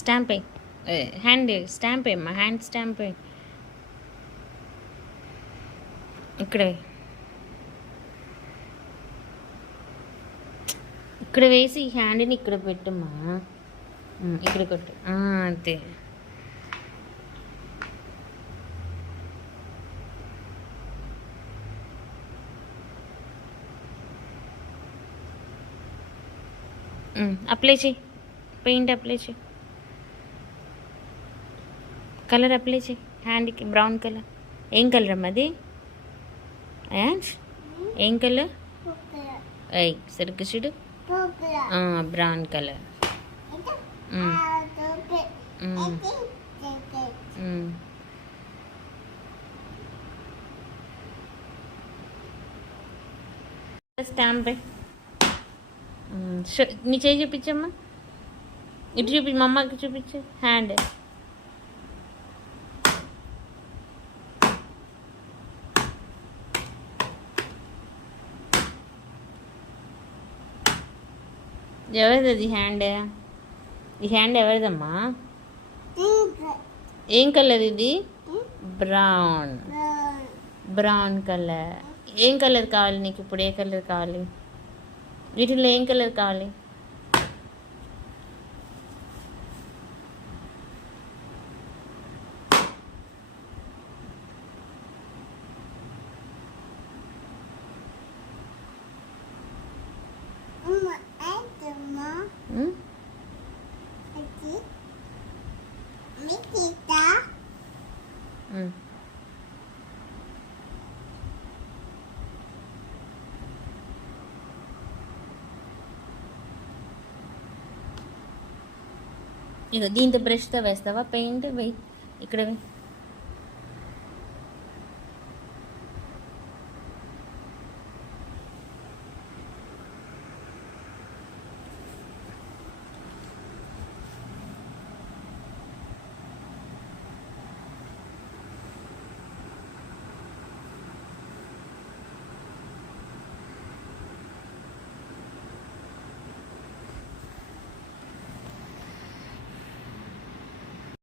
Stamp hand stamp అమ్మా, hand stamp ఇక్కడ ఇక్కడ వేసి ఈ హ్యాండ్ని ఇక్కడ పెట్టమ్మా, ఇక్కడ కొట్టు అంతే. అప్లై చేయి, పెయింట్ అప్లై చేయి, కలర్ అప్లై చేయి హ్యాండ్కి, బ్రౌన్ కలర్. ఏం కలర్ అమ్మా అది? ఏం కలర్? అయ్యి సరిగ్గా చూడు, బ్రౌన్ కలర్. స్టాంప్ నీ చేయి చూపించమ్మా, ఇటు చూపించు, మా అమ్మకి చూపించు హ్యాండ్. ఎవరిది అది హ్యాండ్? ఈ హ్యాండ్ ఎవరిదమ్మా? ఏం కలర్ ఇది? Brown, brown colour. ఏం కలర్ కావాలి నీకు ఇప్పుడు? ఏ కలర్ కావాలి? వీటిలో ఏం కలర్ కావాలి? ఇక దీంతో బ్రష్తో వేస్తావా పెయింట్? వెయ్యి, ఇక్కడ వెయ్యి.